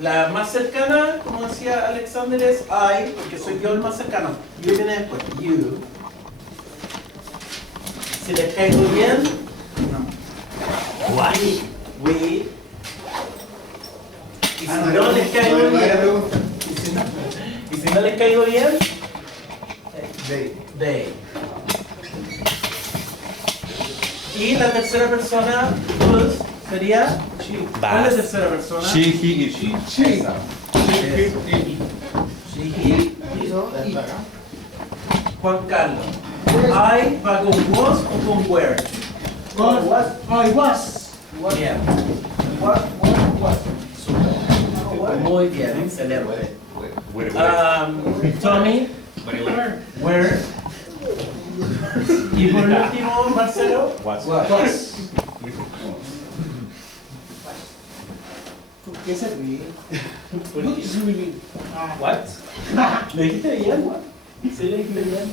La más cercana, como decía Alexander, es I, porque soy yo el más cercano. You viene después. You. Si les caigo bien, no. We. Y si no les caigo bien, y si no les caigo bien, they. Y la tercera persona, pues, sería she. ¿Cuál es la tercera persona? She, he y she. She. She, he. Juan Carlos. I va con was o con were. Con what? I was. Bien. What? Muy bien, excelente. Where? Tommy, where. Y por último, Marcelo. What? Was. ¿Por qué se ríe? What is really? What? ¿Lo dijiste bien? Sí, lo dijiste bien.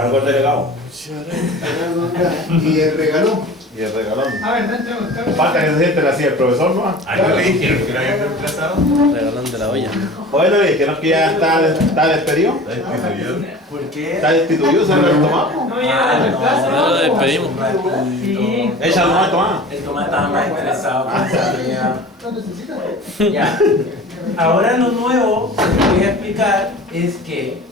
Algo el delegado. Y el regaló. Y el regalón. A ver, vente. Falta que se siente así el profesor, ¿no? ¿A no le dijeron que lo habían reemplazado? Regalón de la olla. Oye, ¿no dijeron que ya está despedido? ¿Está destituido? ¿Por qué? ¿Está destituido? ¿Se lo han tomado? No, ya, No lo despedimos. Sí. Échalo no tomado. El Tomás estaba más interesado. Ya. Ahora lo nuevo que voy a explicar es que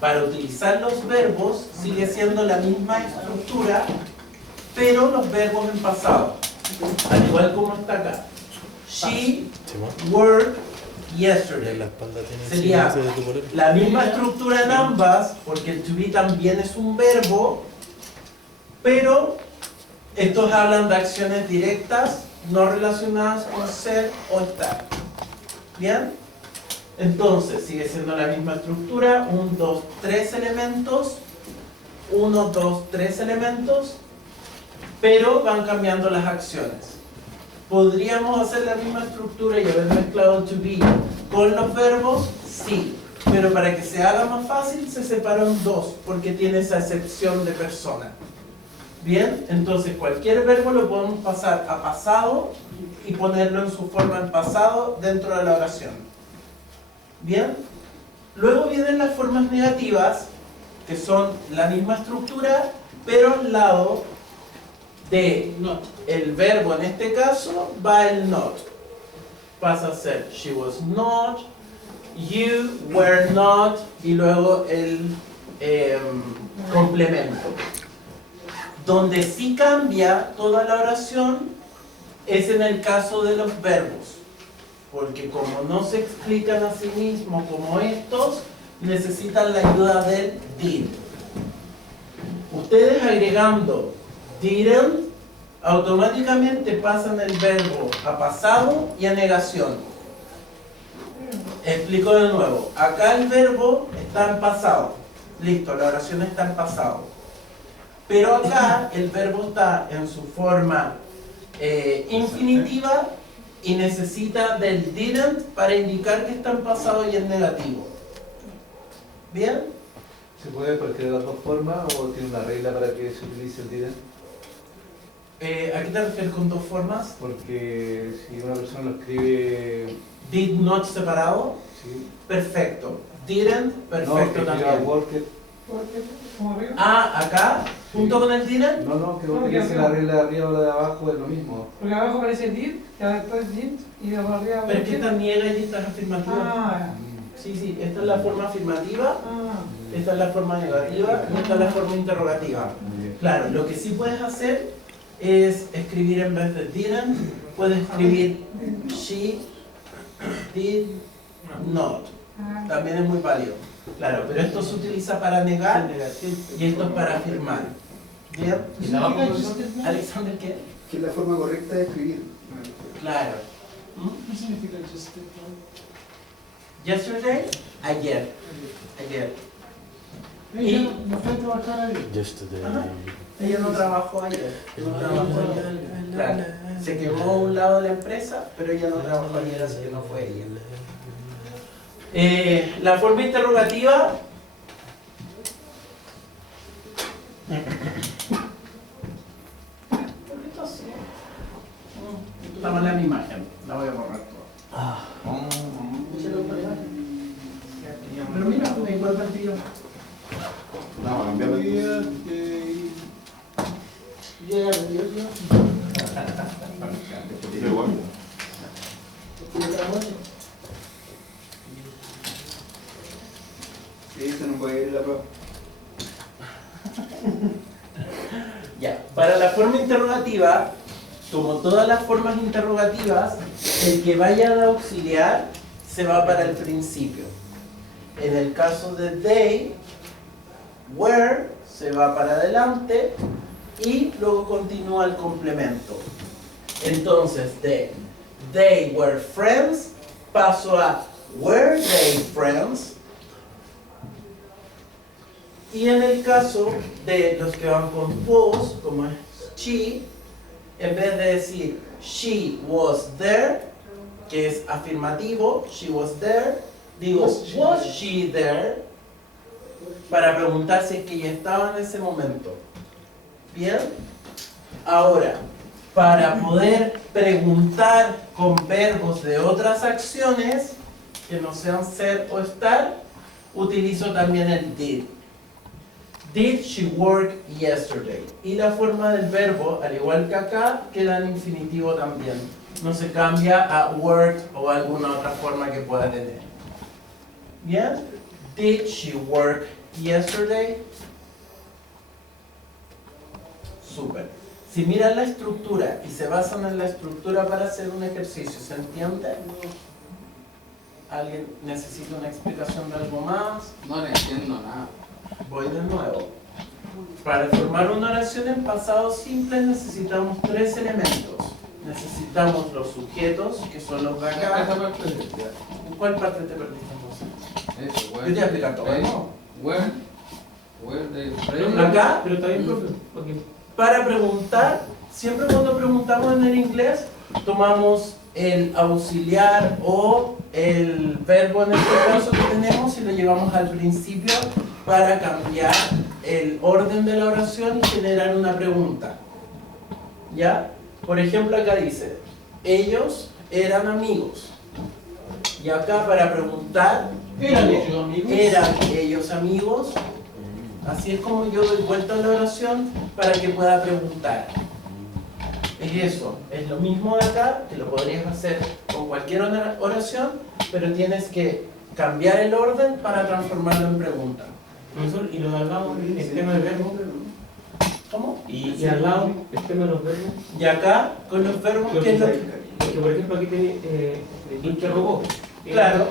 para utilizar los verbos sigue siendo la misma estructura, pero los verbos en pasado, al igual como está acá. She worked yesterday. La espalda tiene Sería ese de tu polera. la misma estructura en ambas, porque el to be también es un verbo, pero estos hablan de acciones directas, no relacionadas con ser o estar. ¿Bien? Entonces, sigue siendo la misma estructura, 1, 2, 3 elementos, 1, 2, 3 elementos, pero van cambiando las acciones. ¿Podríamos hacer la misma estructura y haber mezclado el to be con los verbos? Sí, pero para que se haga más fácil se separan dos, porque tiene esa excepción de persona. Bien, entonces cualquier verbo lo podemos pasar a pasado y ponerlo en su forma en pasado dentro de la oración. Bien, luego vienen las formas negativas, que son la misma estructura, pero al lado de el verbo en este caso va el not. Pasa a ser she was not, you were not, y luego el complemento. Donde sí cambia toda la oración es en el caso de los verbos, porque como no se explican a sí mismos como estos, necesitan la ayuda del did. Ustedes agregando didn't, automáticamente pasan el verbo a pasado y a negación. Explico de nuevo. Acá el verbo está en pasado. Listo, la oración está en pasado. Pero acá el verbo está en su forma infinitiva y necesita del didn't para indicar que está en pasado y en negativo. ¿Bien? ¿Se puede cualquiera de las dos formas o tiene una regla para que se utilice el didn't? ¿A qué te refieres con dos formas? Porque si una persona lo escribe... Did not separado, Sí. perfecto. Didn't, perfecto no, también. Worked. ¿Cómo arriba? Ah, acá, junto con el didn't. No, que No, utilice que la arriba. regla de arriba o la de abajo es lo mismo. Porque abajo aparece did, y después did, y de arriba... Pero es que esta niega y esta es afirmativa. Ah, Sí, esta es la forma afirmativa, ah. esta es la forma negativa y esta es la forma interrogativa. Muy bien. Claro, lo que sí puedes hacer es escribir en vez de didn't, puedes escribir she did not. Ah. También es muy válido. Claro, pero esto se utiliza para negar y esto es para afirmar. ¿Bien? Alexander, ¿qué? Que es la forma correcta de escribir. Claro. ¿Qué significa just did? Yesterday, ayer. Ella no fue a trabajar ahí. Yesterday. Ajá. Ella no trabajó ayer. No trabajó ayer. Claro. Se quemó un lado de la empresa, pero ella no trabajó ayer, así que no fue ella. La forma interrogativa. ¿Por qué está así? Estaba en la misma imagen. La voy a borrar toda. Pero mira, me encuentro el tío. Vamos a cambiarlo. Ya, Dios mío. Igual. Sí, eso no puede ir a la prueba. Ya, para la forma interrogativa, como todas las formas interrogativas, el que vaya a auxiliar se va para el principio. En el caso de they, were se va para adelante y luego continúa el complemento. Entonces, de they were friends paso a were they friends. Y en el caso de los que van con was, como es she, en vez de decir she was there, que es afirmativo, she was there, digo was she there, para preguntar si es que ella estaba en ese momento. ¿Bien? Ahora, para poder preguntar con verbos de otras acciones, que no sean ser o estar, utilizo también el did. Did she work yesterday? Y la forma del verbo, al igual que acá, queda en infinitivo también. No se cambia a worked o alguna otra forma que pueda tener. ¿Bien? Did she work yesterday? Súper. Si miran la estructura y se basan en la estructura para hacer un ejercicio, ¿se entiende? ¿Alguien necesita una explicación de algo más? No le entiendo nada. Voy de nuevo. Para formar una oración en pasado simple necesitamos tres elementos. Necesitamos los sujetos, que son los de acá. Esa parte de ¿En cuál parte te perdiste entonces? eso, Yo te voy a explicar todo, ¿no? Where they Pero acá, Pero está bien, profe. Porque para preguntar, siempre cuando preguntamos en el inglés, tomamos el auxiliar o el verbo en este caso que tenemos y lo llevamos al principio para cambiar el orden de la oración y generar una pregunta. ¿Ya? Por ejemplo, acá dice, ellos eran amigos. Y acá para preguntar, ¿Eran digo, ellos amigos? ¿eran ellos amigos? Así es como yo doy vuelta a la oración para que pueda preguntar. Es eso, es lo mismo de acá, que lo podrías hacer con cualquier oración, pero tienes que cambiar el orden para transformarlo en pregunta. profesor, y lo de al lado, el tema del verbo. ¿Cómo? Y al lado, el tema de los verbos. Y acá, con los verbos, ¿qué es lo que...? Porque, por ejemplo, aquí tiene interrogó. Claro.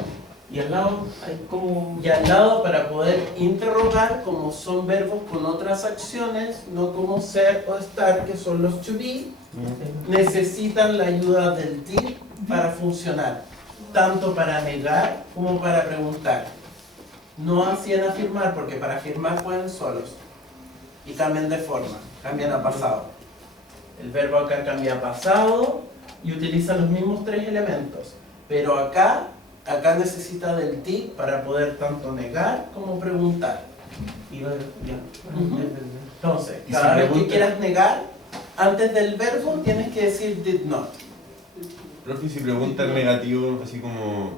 Y al lado hay como... Y al lado, para poder interrogar, como son verbos con otras acciones, no como ser o estar, que son los to be, necesitan la ayuda del did para funcionar, tanto para negar como para preguntar. No así en afirmar, porque para afirmar pueden solos y cambian de forma, cambian a pasado. El verbo acá cambia a pasado y utiliza los mismos tres elementos, pero acá necesita del did para poder tanto negar como preguntar. Y va, ya. Entonces, Y cada si vez que pregunta- quieras negar, antes del verbo tienes que decir did not. Profe, si pregunta el negativo, así como,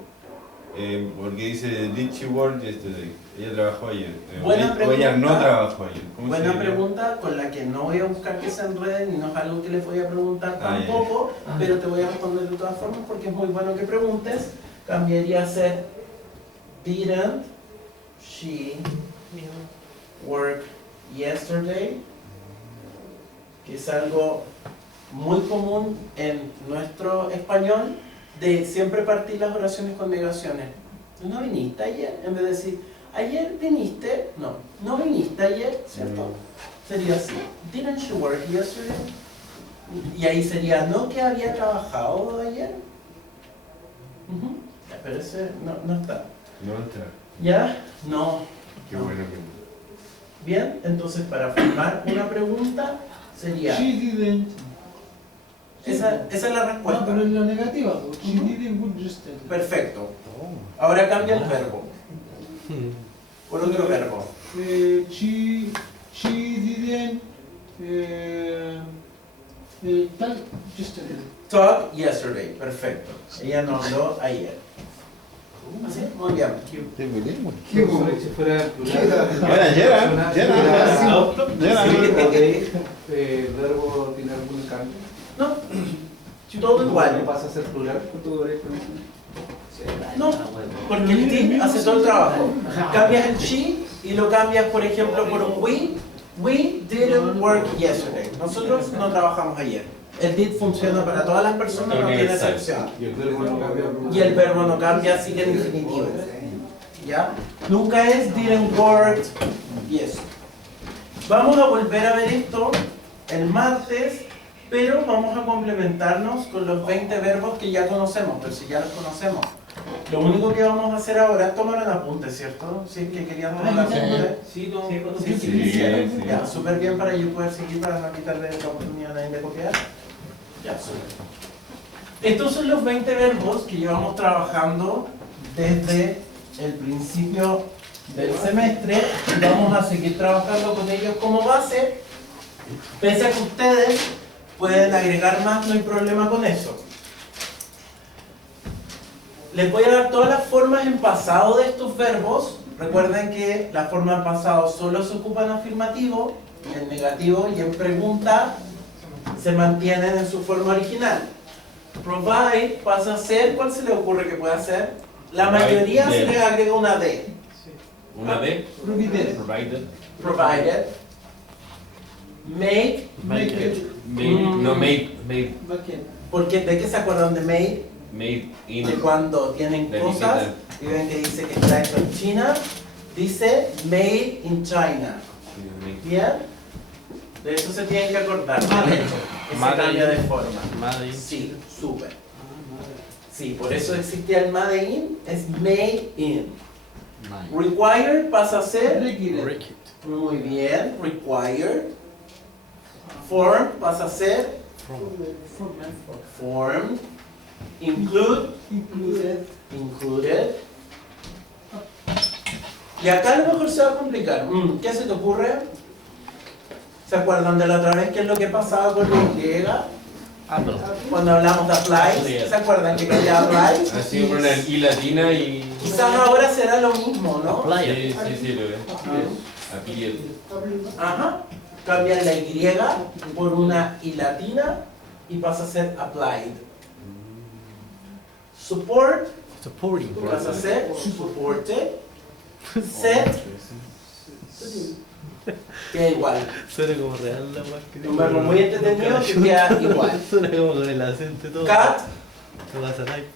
porque dice, did she work yesterday? Ella trabajó ayer. Buena O ella no pregunta. trabajó ayer. ¿Cómo Buena sería? pregunta con la que no voy a buscar que se enreden y no es algo que les voy a preguntar Ah, ya, ya. tampoco, pero te voy a responder de todas formas porque es muy bueno que preguntes. Cambiaría a ser didn't she work yesterday, que es algo muy común en nuestro español de siempre partir las oraciones con negaciones. ¿No viniste ayer? En vez de decir, ¿ayer viniste? No, no viniste ayer, ¿cierto? Sería así. Didn't she work yesterday? Y ahí sería, ¿no que había trabajado ayer? Ujú. Ya, pero ese no está. No entra. ¿Ya? No. Qué No. bueno que... Bien, entonces para formar una pregunta sería... She didn't. Esa es la No, respuesta. pero en la negativa. She Ujú. didn't work yesterday. Perfecto. Ahora cambia el verbo. Por otro verbo. She didn't Tal, yesterday. Talk yesterday, perfecto. Ella nos habló ayer. ¿Así? Muy bien. ¿Qué bilingüe? Profesor, si fuera el plural, Llena, llena, llena. Llena. ¿El verbo tiene algún cambio? No, todo igual. ¿Pasa a ser plural? No, porque el team hace todo el trabajo. Cambias el she y lo cambias, por ejemplo, por un we. We didn't work yesterday. Nosotros no trabajamos ayer. El did funciona para todas las personas, no tiene excepción. Y el verbo no cambia. Y el verbo no cambia, sigue en infinitivo. ¿Ya? Nunca es didn't work yes. Vamos a volver a ver esto el martes, pero vamos a complementarnos con los 20 verbos que ya conocemos, pero si ya los conocemos. Lo único que vamos a hacer ahora, tomar un apunte, ¿cierto? Si es que querían tomar un apunte. Sí, no. Sí, Sí, hicieron. sí. Ya, súper bien para yo poder seguir, para no quitarle la oportunidad a nadie de copiar. Ya, súper. Estos son los 20 verbos que llevamos trabajando desde el principio del semestre y vamos a seguir trabajando con ellos como base. Pese a que ustedes pueden agregar más, no hay problema con eso. Les voy a dar todas las formas en pasado de estos verbos. Recuerden que las formas en pasado solo se ocupan en afirmativo, en negativo y en pregunta se mantienen en su forma original. Provide pasa a ser, ¿cuál se le ocurre que pueda ser? La mayoría se le agrega una D. ¿Una D? Provided. Provided. Provided. Make, No, made. Backend. porque ¿de qué se acuerdan de made? Made in. De cuando tienen De cosas digital. y ven que dice que está hecho en China, dice made in China. ¿Bien? De eso se tienen que acordar. Made. Ese Made cambio in. de forma. Made in. Sí, súper. Sí, por eso existía el made in, es made in. Required pasa a ser, Regular. Break it. muy bien, required. Form pasa a ser, form. Include, Included. included. Y acá a lo mejor se va a complicar. ¿Qué se te ocurre? ¿Se acuerdan de la otra vez qué es lo que pasaba con la Y? Apple. Cuando hablamos de apply, ¿se acuerdan que quería apply? Así por una I latina y. Quizás ahora será lo mismo, ¿no? Apply it. Sí, lo veo. Appeal. Ajá. Cambian la Y por una I latina y pasa a ser applied. Support Supporting. pasa a ser supported. Set queda igual. Suena como real la weá que Un verbo muy entretenido que queda igual. Suena como con el acento y todo. Cat, Te vas a like.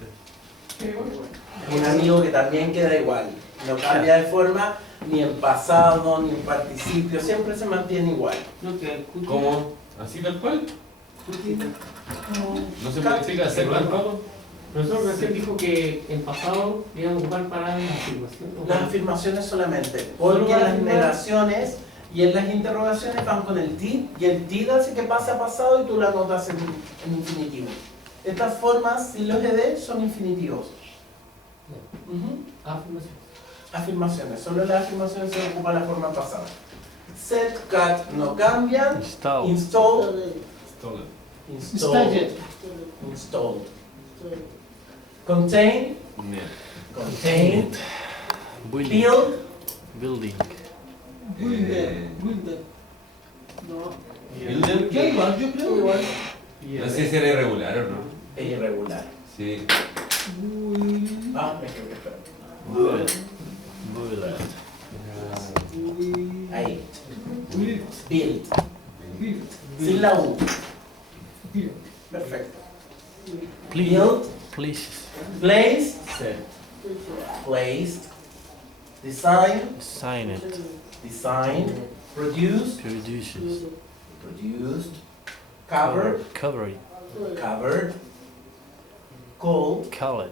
un amigo que también queda igual. No cambia de forma ni en pasado ni en participio, siempre se mantiene igual. No, que ¿Cómo? ¿Así tal cual? ¿No se modifica hacer tampoco? El profesor recién dijo que en pasado iban a ocupar para la afirmación. Las afirmaciones solamente, porque en las negaciones y en las interrogaciones van con el did y el did hace que pase a pasado y tú la notas en infinitivo. Estas formas, si los ed son infinitivos. Ujú. Afirmación. Afirmaciones, solo las afirmaciones se ocupa la forma pasada. Set, cat no cambian. Install. Install, Installed. installed. Contain, contained. Building. Build, Building. Builder. Builder. No. ¿Builder? Ya igual, yo creo igual. No sé si era irregular o no. es irregular. Sí. Ah, me equivoqué, espera. Build. Build. Ahí. Build. Build. Build. Sin la U. Build. Perfecto. Please. Build, Please. placed, placed, design, Sign it. design, produced, Produces. produced, covered, Cover it. covered, cold, Call it.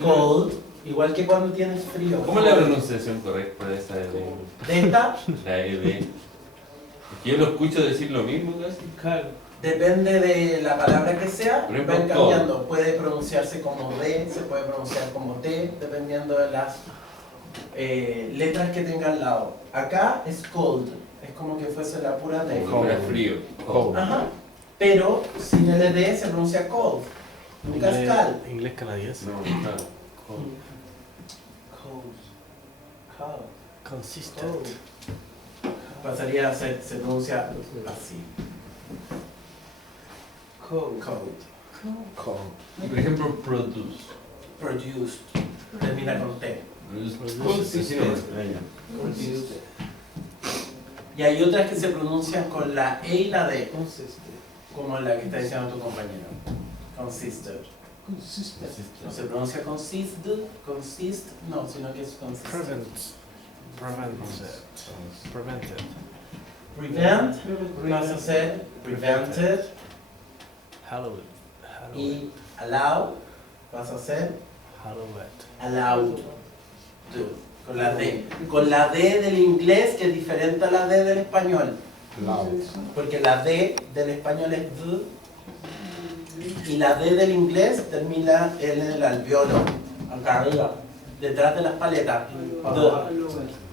cold, igual que cuando tienes frío. ¿Cómo es la pronunciación correcta de esa ED? De esta La ED. Es que yo lo escucho decir lo mismo casi. depende de la palabra que sea, Por ejemplo, van cambiando. Puede pronunciarse como D, se puede pronunciar como T, dependiendo de las letras que tenga al lado. Acá es cold, es como que fuese la pura D. Como era frío. Cold. Ajá. pero sin LD se pronuncia cold. Nunca es cal. Inglés canadiense. No, claro. Consistent. Pasaría a ser, se pronuncia así. Code. Cold. Y por ejemplo, produce. Produced. Termina con T. Consistent. Y hay otras que se pronuncian con la E y la D, Consistent. como la que está diciendo tu compañero. Consisted. Consistent. No se pronuncia consist, no, sino que es consistent. Prevented. Prevent, vas a hacer prevented. Hallowed. Y allow, vas a hacer allowed. Con la D. Con la D del inglés, que es diferente a la D del español. Porque la D del español es D. Y la D del inglés termina en el alveolo, acá arriba, detrás de las paletas. D.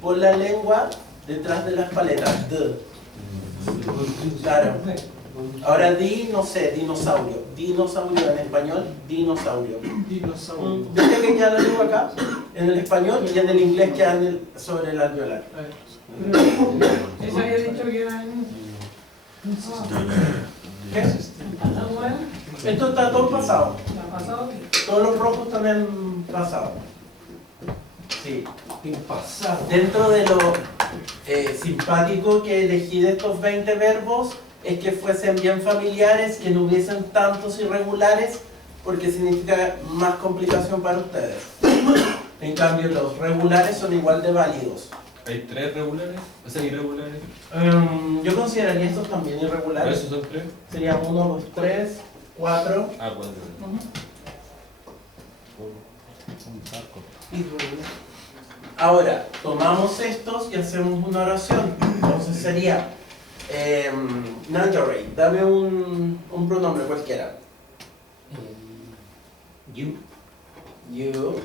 Por la lengua, detrás de las paletas. D. Claro. Ahora di, no sé, dinosaurio. Dinosaurio en español, dinosaurio. Dinosaurio. ¿Viste que queda la lengua acá? En el español y en el inglés queda sobre el alveolar. Eso había dicho que era en... ¿Qué? Esto está todo en pasado. ¿La pasado? Todos los rojos están en pasado. Sí. En pasado. Dentro de lo simpático que elegí de estos 20 verbos es que fuesen bien familiares, que no hubiesen tantos irregulares, porque significa más complicación para ustedes. En cambio, los regulares son igual de válidos. ¿Hay 3 regulares? O sea, irregulares. Yo consideraría estos también ¿Por irregulares. eso son 3? Serían 1, 2, 3, 4. Ah, 4. Ahora, tomamos estos y hacemos una oración. Entonces sería, Nanjare, dame un pronombre cualquiera. You. You.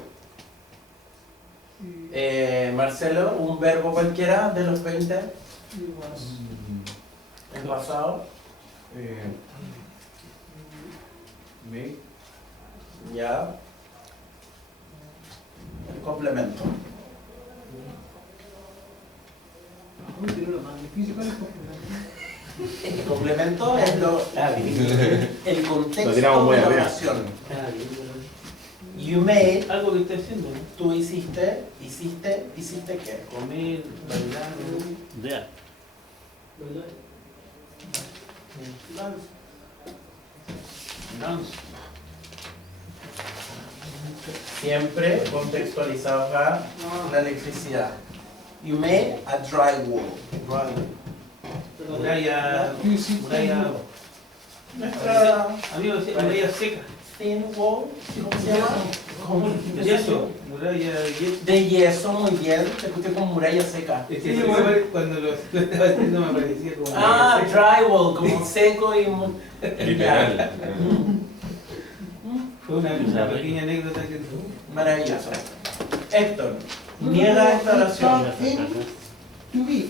Marcelo, un verbo cualquiera de los 20 en pasado. Me. Ya. El complemento. Tiene lo más difícil para el complemento. El complemento es el Lo contexto tiramos muy de la arriba. oración. You made, Algo que esté haciendo, ¿no? tú hiciste qué? Comer, bailar, There. dance. Siempre contextualizados a la electricidad. You made a drywall. Muralla, muralla, Nuestra amigo, muralla seca. thin wall, ¿cómo se llama? De yeso, muralla de yeso. De yeso, muy bien. Te escuché como muralla seca. Es que igual cuando lo estaba haciendo me parecía como... Ah, drywall, como seco y... Literal. Fue una pequeña anécdota que... Maravilloso. Héctor, niega esta oración. To be.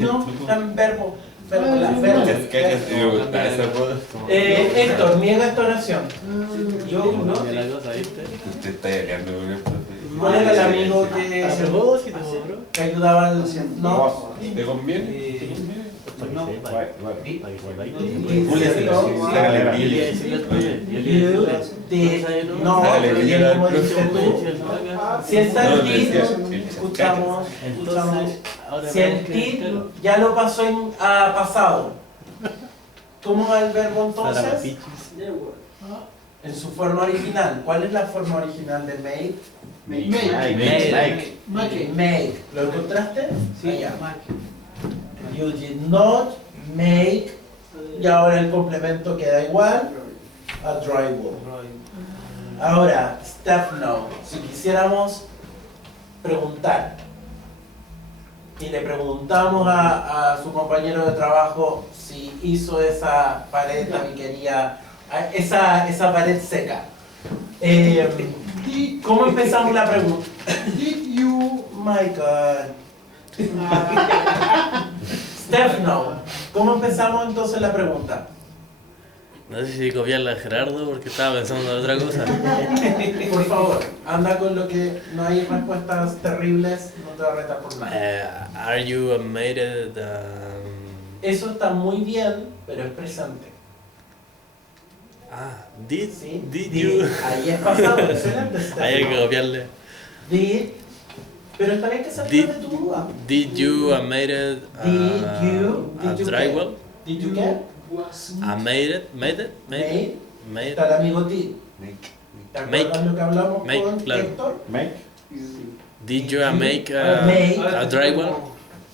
No, en verbo. Verbo. Héctor, niega esta oración. Yo, ¿no? De la cosa, ¿viste? Usted está llegando con el profe. ¿Cuál era el amigo A propósito, bro. que ayudaba al... No. ¿Te conviene? Para No. que sepa. Para que sepáis. Sácale el brillo. You did no. Dale, brillo al Como profe. dices tú. Si está No, el le tit, decía, escuchamos. Entonces, ahora Si el vemos que tit claro, ya lo pasó a pasado, ¿cómo va el verbo entonces? Sarapichis. En su forma original. ¿Cuál es la forma original de made? Make. ¿Lo encontraste? Sí, Allá. máquina. You did not make. Y ahora el complemento queda igual. A drywall. Ahora, Stefano, si quisiéramos preguntar y le preguntamos a su compañero de trabajo si hizo esa pared tabiquería, esa pared seca. ¿Cómo empezamos la pregunta? Did you My God. Steph no. ¿Cómo empezamos entonces la pregunta? No sé si copiarla a Gerardo porque estaba pensando en otra cosa. Por favor, anda con lo que no hay respuestas terribles, no te va a retar por nada. Are you a mated? Eso está muy bien, pero es presente. Did, ¿Sí? did you? Ahí es pasado, excelente. Steph. Ahí hay que copiarle. Did. Pero está bien que salgas de tu duda. Did you a mated? Did you drywall? Did you get? A made it? Made it? Made. Made Está el amigo did. ¿Te acuerdas lo que hablamos Make, con claro. Héctor? Make. Did you make Make. a drywall?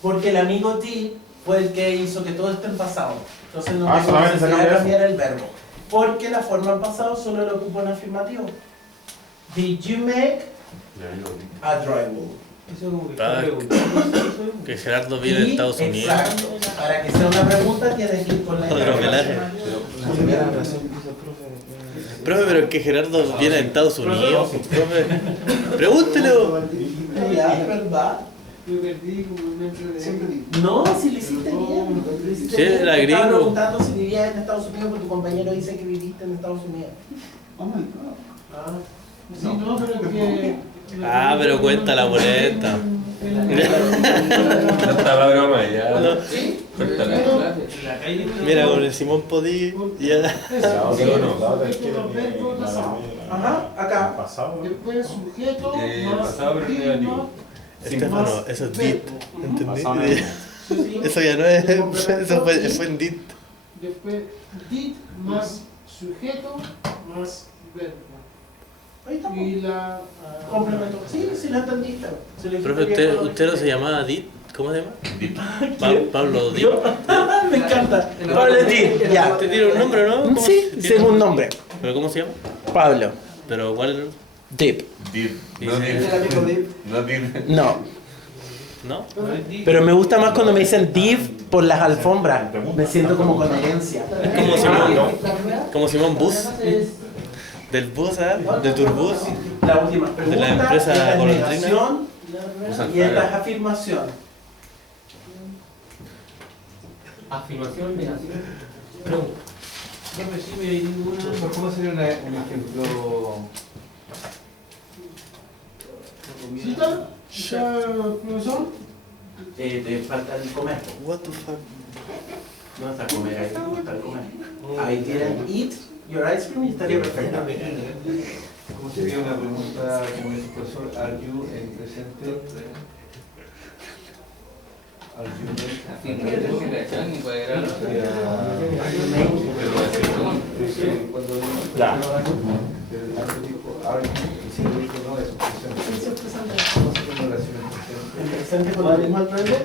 Porque el amigo did fue el que hizo que todo esté en pasado. Entonces no tengo solamente se necesidad de cambia eso. cambiar el verbo. Porque la forma en pasado solo lo ocupa en afirmativo. Did you make a drywall? Eso como que Ah, está preguntando. Que Gerardo vive en Y, Estados Unidos. exacto. Para que sea una pregunta tienes que ir con la Otro pelaje. Profe, pero es que Gerardo viene de Estados Unidos. Profe, pregúntelo. Ya, es verdad. Me perdí como un metro de... Siempre digo. No, si lo hiciste bien. Lo hiciste Sí, bien. era Te estaba gringo. preguntando si vivías en Estados Unidos porque tu compañero dice que viviste en Estados Unidos. Oh my god. Ah. Sí, no, pero que... Pero cuenta la boleta. No está la broma ya. No. Cuéntala. La calle Mira, con el Simón Podí. Ya. Ajá, acá. Pasado. Después sujeto más pasado, pero did negativo. not, Estefano, eso es DIT. Pasado. ¿Entendí? Eso ya no es. Eso fue en DIT. después did más sujeto más verbo. Ahí está. Y la... Complemento. Sí, sí lo entendiste. Se lo Profe, hiciste bien. usted no se llamaba DIT. ¿Cómo se llama? Pablo DIT. Yo- Me encanta. Pablo Did, ya. ¿Usted tiene un nombre, no? ¿Cómo Sí, se- sí es un nombre. ¿Pero cómo se llama? Pablo. ¿Pero cuál es el Dip. Did. Sí, No sí. did. El amigo Dave. No did. No. ¿No? Pero me gusta más cuando me dicen div por las alfombras. Me siento como con herencia. Como Simón, Ah, como Simón Bus. Del bus, ¿ah? De Turbus. La última pregunta. De la empresa esta es golondrina. negación y esta es afirmación. Afirmación, negación. Pregunta. No recibe ahí ninguna. ¿Cómo sería un ejemplo? ¿Cita? ¿Profesor? Te falta el comer. What the fuck? ¿Dónde está el comer? Ahí está el comer. Ahí tienen eat your ice cream y estaría perfecto. ¿Cómo sería una pregunta como dice el profesor? ¿Are you en presente? ¿Are you cuando Ya. antes dijo are you y si dijo no es presente. Sí, sí, es presente. ¿Cómo se relaciona el presente? El presente con el mismo al frente.